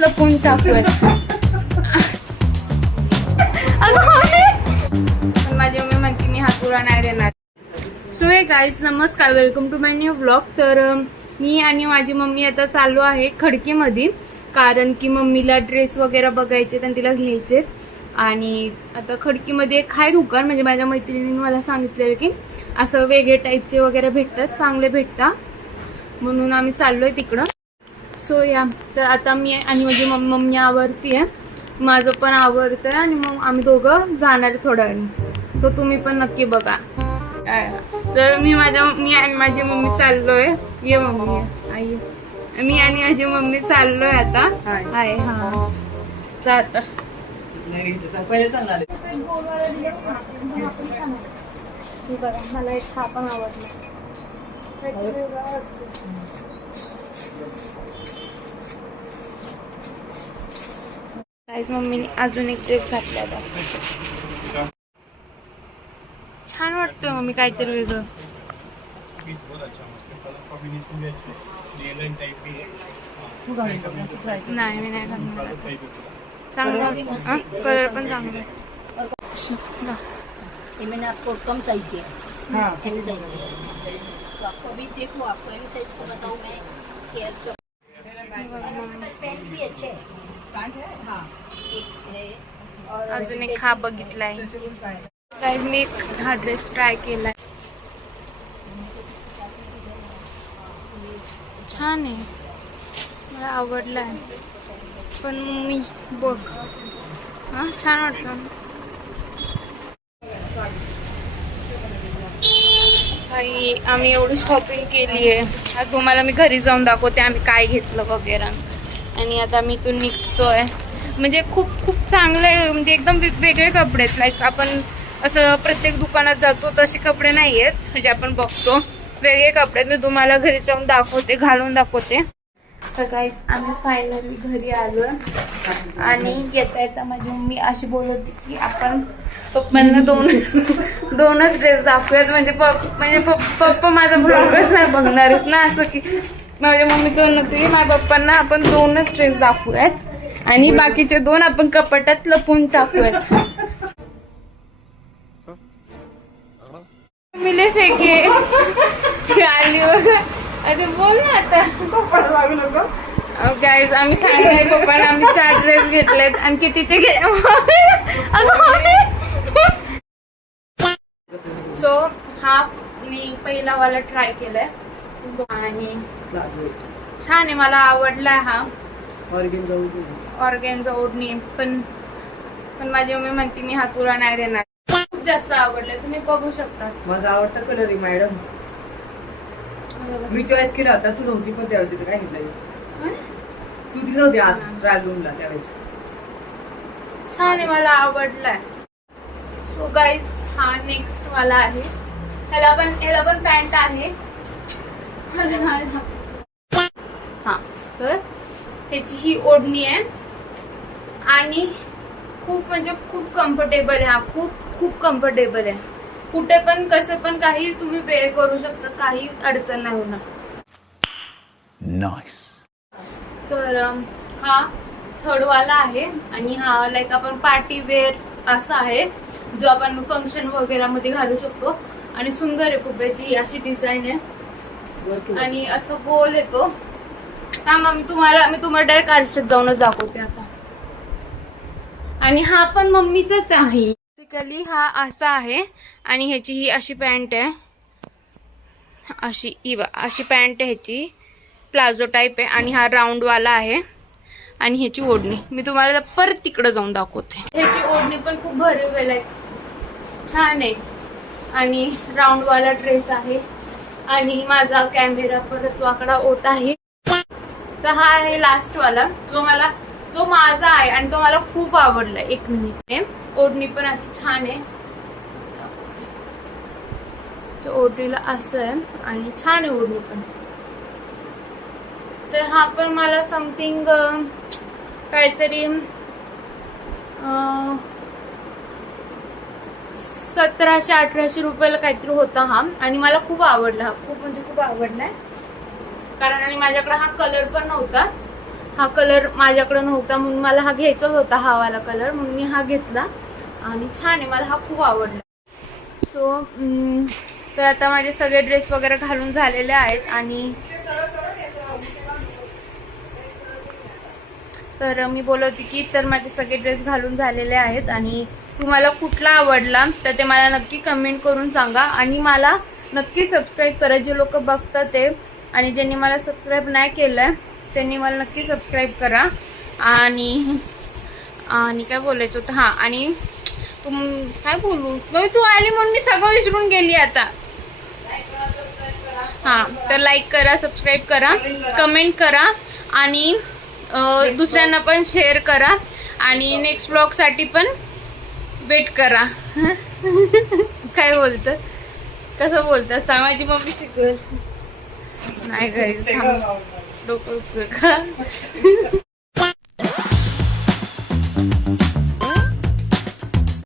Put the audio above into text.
कपाटात लपवून टाकूयात. पण माझी मम्मी म्हणते मी हा तुला नाही देणार. सो हे गाईज, नमस्कार, welcome to my new blog. तर मी आणि माझी मम्मी आता चाललो आहे खडकीमध्ये, कारण की मम्मीला ड्रेस वगैरे बघायचे आणि तिला घ्यायचे. आणि आता खडकीमध्ये एक आहे दुकान, म्हणजे माझ्या मैत्रिणीने मला सांगितलेलं की असं वेगळे टाईपचे वगैरे भेटतात, चांगले भेटतात, म्हणून आम्ही चाललोय तिकडं. सो या, तर आता मी आणि माझी मम्मी आवरती आहे, माझं पण आवरतंय आणि मग आम्ही दोघं जाणार थोड्या वेळाने. सो तुम्ही पण नक्की बघा. तर मी आणि माझी मम्मी चाललोय. ये मम्मी, आई, मी आणि माझी मम्मी चाललोय आता. आहे हा, जात बघा. मला एक हा पण आवडला. काहीच मम्मीने अजून एक ड्रेस घातला होता. छान वाटतोय मम्मी, काहीतरी वेगळं. नाही, मी नाही घालणार. चांगला कलर पण चांगला. मैंने आपको कम साइज दिया, हाँ, एम साइज दिया, तो आपको अभी देखो, आपको एम साइज का बताऊँ मैं, केयर का पैंट भी अच्छे है, पैंट है, हाँ, एक है. और अजून एक हा बघितलाय. गाइस, मी हा ड्रेस ट्राय केलाय, छान आहे, मला आवडलाय. पण मी बघ, हा छान वाटतं. भाई, आम्ही एवढी शॉपिंग केली आहे. आता तुम्हाला मी घरी जाऊन दाखवते आम्ही काय घेतलं वगैरे. आणि आता मी इथून निघतोय. म्हणजे खूप खूप चांगले, म्हणजे एकदम वेगळे कपडे आहेत. लाईक आपण असं प्रत्येक दुकानात जातो तसे कपडे नाही आहेत, म्हणजे आपण बघतो वेगळे कपडे. मी तुम्हाला घरी जाऊन दाखवते, घालून दाखवते. तर गाईस, आम्ही फायनली घरी आलो आणि येता येता माझी मम्मी अशी बोलत होती की आपण पप्पांना दोनच ड्रेस दाखवूयात. म्हणजे पप्पा माझा ब्लॉगच नाही बघणार आहेत ना, असं की माझ्या मम्मीचं म्हणणं होतं की माझ्या पप्पांना आपण दोनच ड्रेस दाखवूयात आणि बाकीचे दोन आपण कपाटात लपवून टाकूयात. मिले फेके आली बघा. अरे बोल ना आता. गाईज, आम्ही सांगणार पप्पांना आम्ही 4 ड्रेस घेतलेत आणि कितीचे सो हा मी पहिला वाला ट्राय केलाय आणि छान आहे, मला आवडलाय. हा ऑर्गेन्झा ओढणी, पण माझी मम्मी म्हणते मी हा तुला नाही देणार. खूप जास्त आवडलंय, तुम्ही बघू शकता. माझा आवडता कलर आहे मॅडम. मी चॉईस केला होता, तू नव्हती पण त्यावेळेस तिथे काय घेतलं, तू ती नव्हती आज ट्रायल रूमला त्यावेळेस. छान आहे, मला आवडलाय. सो गाईज, हा नेक्स्ट वाला आहे. ह्याला पण पॅन्ट आहे. हा, तर त्याची ही ओढणी आहे आणि खूप म्हणजे खूप कम्फर्टेबल आहे. हा खूप कम्फर्टेबल आहे. कुठे पण कसं पण काही तुम्ही वेअर करू शकता, काही अडचण नाही होणार. नाईस. तर हा थर्ड वाला आहे आणि हा लाईक आपण पार्टी वेअर असा आहे, जो आपण फंक्शन वगैरे मध्ये घालू शकतो. आणि सुंदर आहे खूप, याची अशी डिझाईन आहे आणि असं गोल येतो. हा मग मी तुम्हाला डायरेक्ट आरशात जाऊनच दाखवते आता. आणि हा पण मम्मीचाच आहे. बेसिकली हा असा आहे आणि ह्याची ही अशी पॅन्ट आहे, अशी पॅन्ट आहे ह्याची, प्लाझो टाईप आहे. आणि हा राऊंड वाला आहे आणि ह्याची ओढणी मी तुम्हाला परत तिकडे जाऊन दाखवते. ह्याची ओढणी पण खूप भरवेल आहे, छान आहे. आणि राऊंड वाला ड्रेस आहे आणि माझा कॅमेरा परत वाकडा होत आहे. तर हा आहे लास्ट वाला, जो माझा आहे आणि तो मला खूप आवडला. 1 मिनिट. ओढणी पण अशी छान आहे, ओढणीला असं आहे आणि छान आहे ओढणी पण. तर हा पण मला समथिंग काहीतरी 1700-1800 रुपयाला काहीतरी होता हा. आणि मला खूप आवडला, खूप म्हणजे खूप आवडलाय. कारण आणि माझ्याकडे हा कलर पण नव्हता हा कलर माझ्याकडे नव्हता म्हणून मला हा घ्यायचाच होता, हा वाला कलर, म्हणून मी हा घेतला आणि छान आहे, मला हा खूप आवडला. सो तर आता माझे सगळे ड्रेस वगैरे घालून झालेले आहेत आणि तर मी बोलत होती की तर माझे सगळे ड्रेस घालून झालेले आहेत आणि तुम्हाला कुठला आवडला तर ते मला नक्की कमेंट करून सांगा आणि मला नक्की सबस्क्राईब करा. जे लोक बघतात ते आणि ज्यांनी मला सबस्क्राईब नाही केलं त्यांनी मला नक्की सबस्क्राईब करा. आणि काय बोलायचं होतं, हां आणि काय बोलू, तू आली म्हणून मी सगळं विसरून गेली आता. हां तर लाईक करा, सबस्क्राईब करा, कमेंट करा आणि दुसऱ्यांना पण शेअर करा आणि नेक्स्ट ब्लॉगसाठी पण वेट करा. काय बोलतं, कसं बोलतं सांग, माझी मम्मी शिकवेल. नाही घरी डोकं का